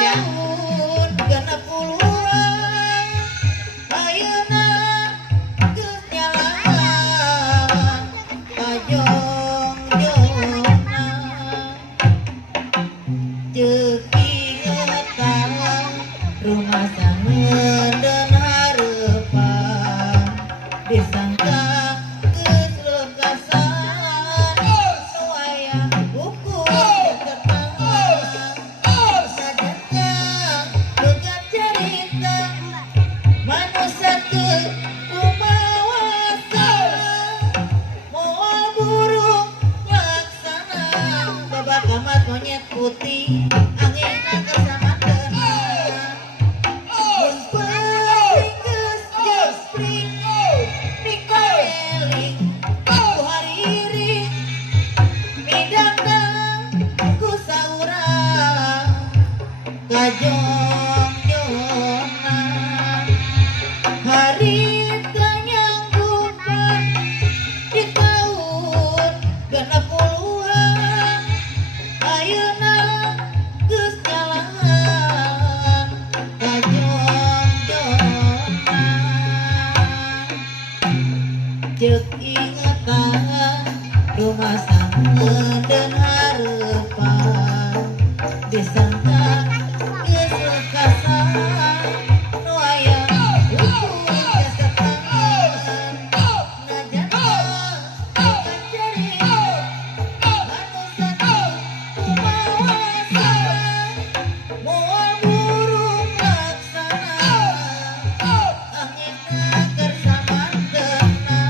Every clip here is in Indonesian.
Tiang genep puluhan ayeuna geus nyalaan kajongjonna ceuk ingetan rumah sangeun dan hareupan disangka geus leukasan nu aya ukur ketangan sajana boga cerita manusia teu kumawasa moal burung laksana babak amat monyet putih angeuna kersamanteun mun peuting geus jespring dikaeling ku hariring midangdang ku saurang kajongjonna harita nyanggupan di taun genep puluhan ayeuna geus nyalaan kajongjonna ceuk ingetan rumah sangeun dan hareupan disangka geus leukasan nu aya ukur kesetangan najana boga cerita manusia teu kumawasa moal burung laksana angeuna kersamanteunna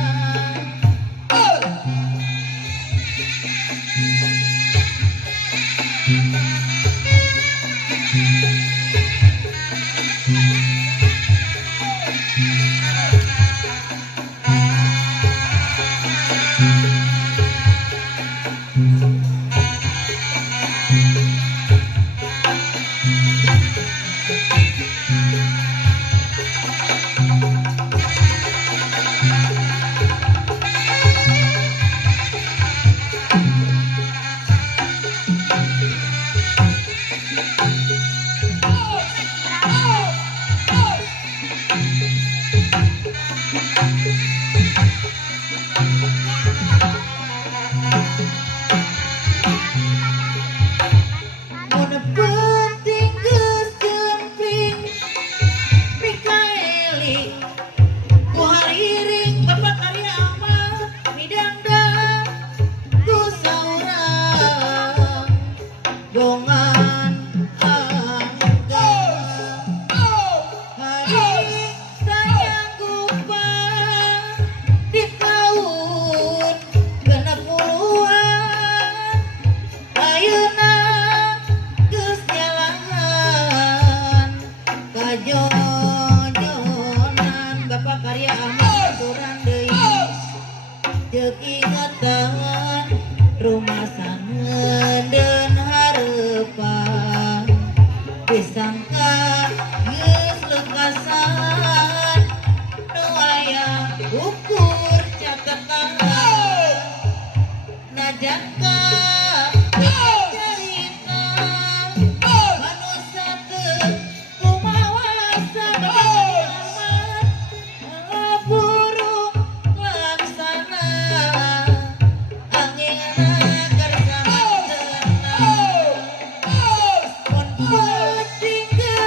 mun peuting geus jempling mikaeli ku hariring bapak karya amat midangdang ku saurang dongan anggang harita nyanggupan di taun genep puluhan ayeuna geus nyalaan kajonjonan bapak karya amat aturan deui ceuk ingetan rumah sangeun dan hareupan disangka geus leukasan nu aya ukur catetan najaka cerita manusia teu kumawasa amat moal burung laksana angeuna kersamanteunna mun peuting geus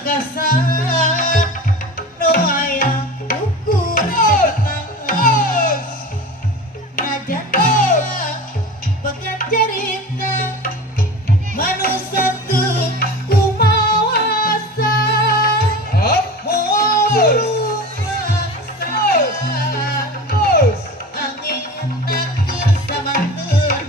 gagasan nu aya ukur tangan ngajana bagat cerita manusia teu kumawasa moal angin takir samanteun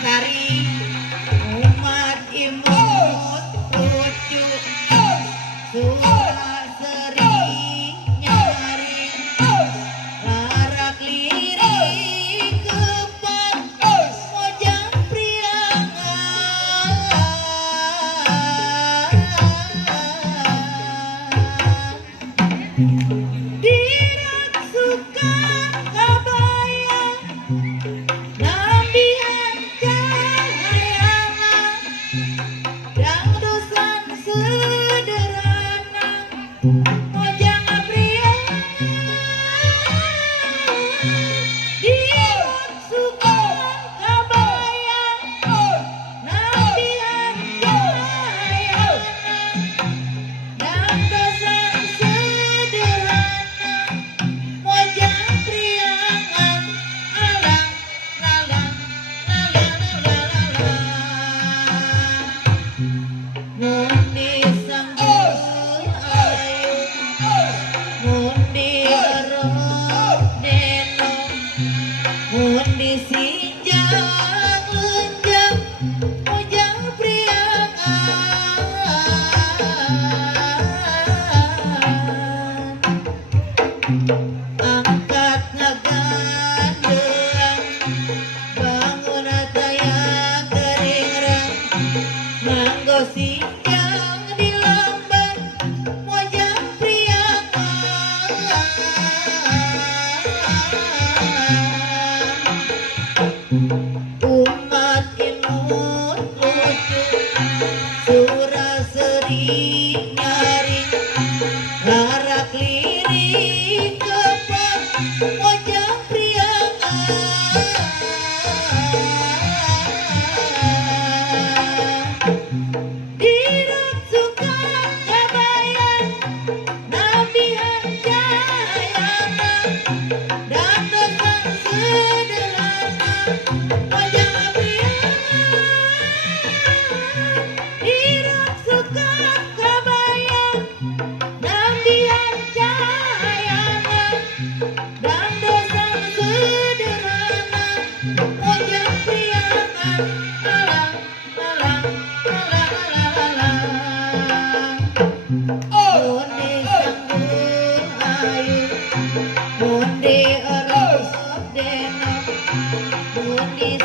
Sari umat imut lucu suara sering nyari larak lirik kepat mojang priangan dirak suka kabayang nambihan dangdusan sederhana mojang priangan dirak suka kabayang nambihan dangdusan sederhana mojang priangan alang lalang mundi sanggul ayu mundi erok deno mundi sinjang lenjang mojang priangan angkat ngagandang bangun daya keringrang nganggo sinjang di lamban mojang priangan umat imut lucu sura sering nyari larak lirik kepat mojang priangan dirak suka kabayang nambihan jayana dangdusan sederhana mojang priangan dirak suka kabayang nambihan jayana dangdusan sederhana mojang priangan alang pun di